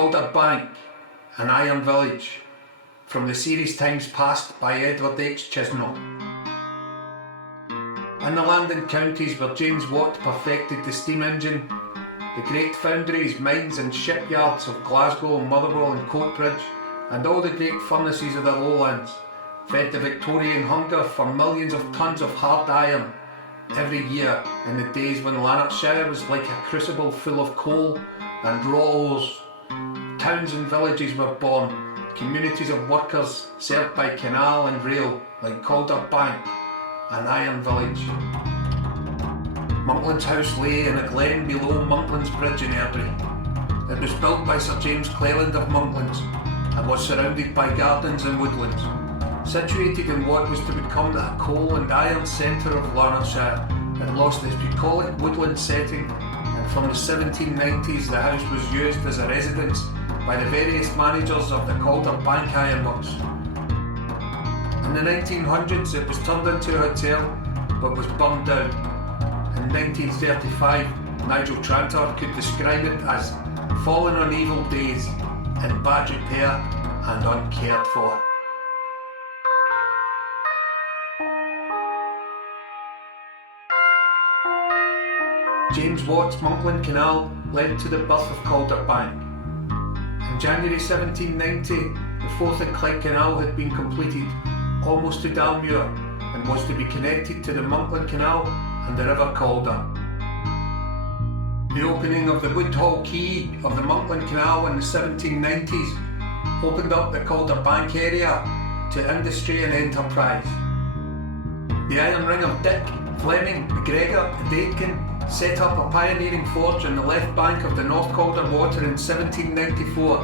Calderbank, an iron village, from the series Times Past by Edward H. Chisnall. In the land and counties where James Watt perfected the steam engine, the great foundries, mines and shipyards of Glasgow, Motherwell and Coatbridge, and all the great furnaces of the lowlands, fed the Victorian hunger for millions of tons of hard iron every year in the days when Lanarkshire was like a crucible full of coal and raw ores. Towns and villages were born, communities of workers served by canal and rail, like Calderbank, an iron village. Monkland's house lay in a glen below Monkland's Bridge in Airdrie. It was built by Sir James Cleland of Monklands and was surrounded by gardens and woodlands. Situated in what was to become the coal and iron centre of Lanarkshire, it lost its bucolic woodland setting, and from the 1790s the house was used as a residence by the various managers of the Calderbank Ironworks. In the 1900s it was turned into a hotel, but was burned down. In 1935, Nigel Tranter could describe it as fallen on evil days, in bad repair and uncared for. James Watt's Monkland Canal led to the birth of Calderbank. In January 1790, the Forth and Clyde Canal had been completed almost to Dalmuir and was to be connected to the Monkland Canal and the River Calder. The opening of the Woodhall Quay of the Monkland Canal in the 1790s opened up the Calderbank area to industry and enterprise. The iron ring of Dick, Fleming, McGregor and Aitken set up a pioneering forge on the left bank of the North Calder Water in 1794,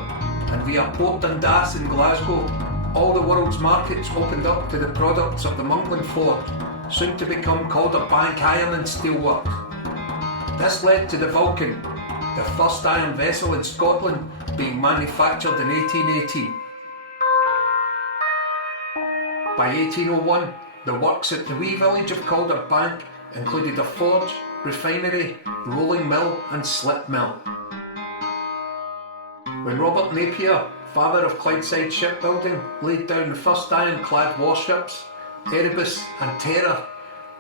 and via Port Dundas in Glasgow, all the world's markets opened up to the products of the Monkland Forge, soon to become Calderbank Iron and Steel Works. This led to the Vulcan, the first iron vessel in Scotland, being manufactured in 1818. By 1801, the works at the wee village of Calderbank included a forge, refinery, rolling mill and slip mill. When Robert Napier, father of Clydeside shipbuilding, laid down the first ironclad warships, Erebus and Terror,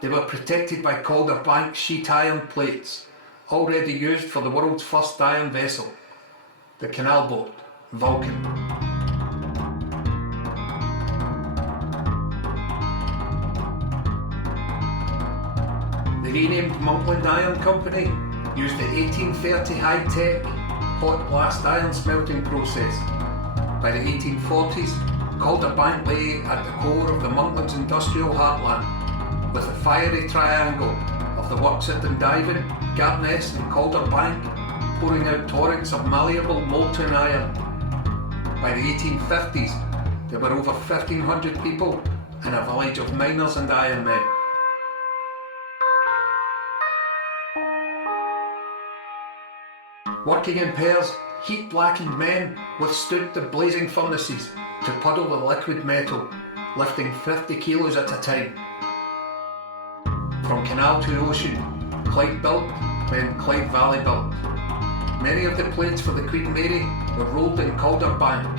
they were protected by Calderbank sheet iron plates, already used for the world's first iron vessel, the canal boat, Vulcan. The renamed Monkland Iron Company used the 1830 high-tech hot blast iron smelting process. By the 1840s, Calderbank lay at the core of the Monkland's industrial heartland, with a fiery triangle of the works at Dundivan, Gartness and Calderbank pouring out torrents of malleable molten iron. By the 1850s, there were over 1,500 people in a village of miners and ironmen. Working in pairs, heat-blackened men withstood the blazing furnaces to puddle the liquid metal, lifting 50 kilos at a time. From canal to ocean, Clyde built, then Clyde Valley built. Many of the plates for the Queen Mary were rolled in Calderbank.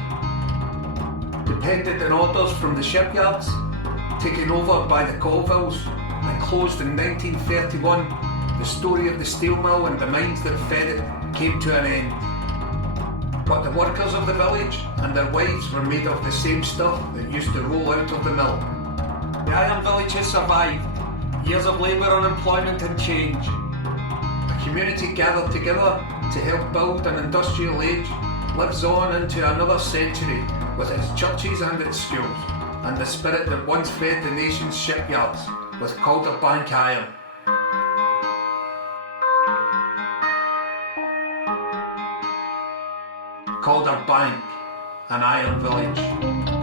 Dependent on orders from the shipyards, taken over by the Colvilles, and closed in 1931, the story of the steel mill and the mines that fed it came to an end. But the workers of the village and their wives were made of the same stuff that used to roll out of the mill. The iron village has survived years of labour, unemployment and change. A community gathered together to help build an industrial age lives on into another century with its churches and its schools, and the spirit that once fed the nation's shipyards with Calderbank iron. Calderbank, an iron village.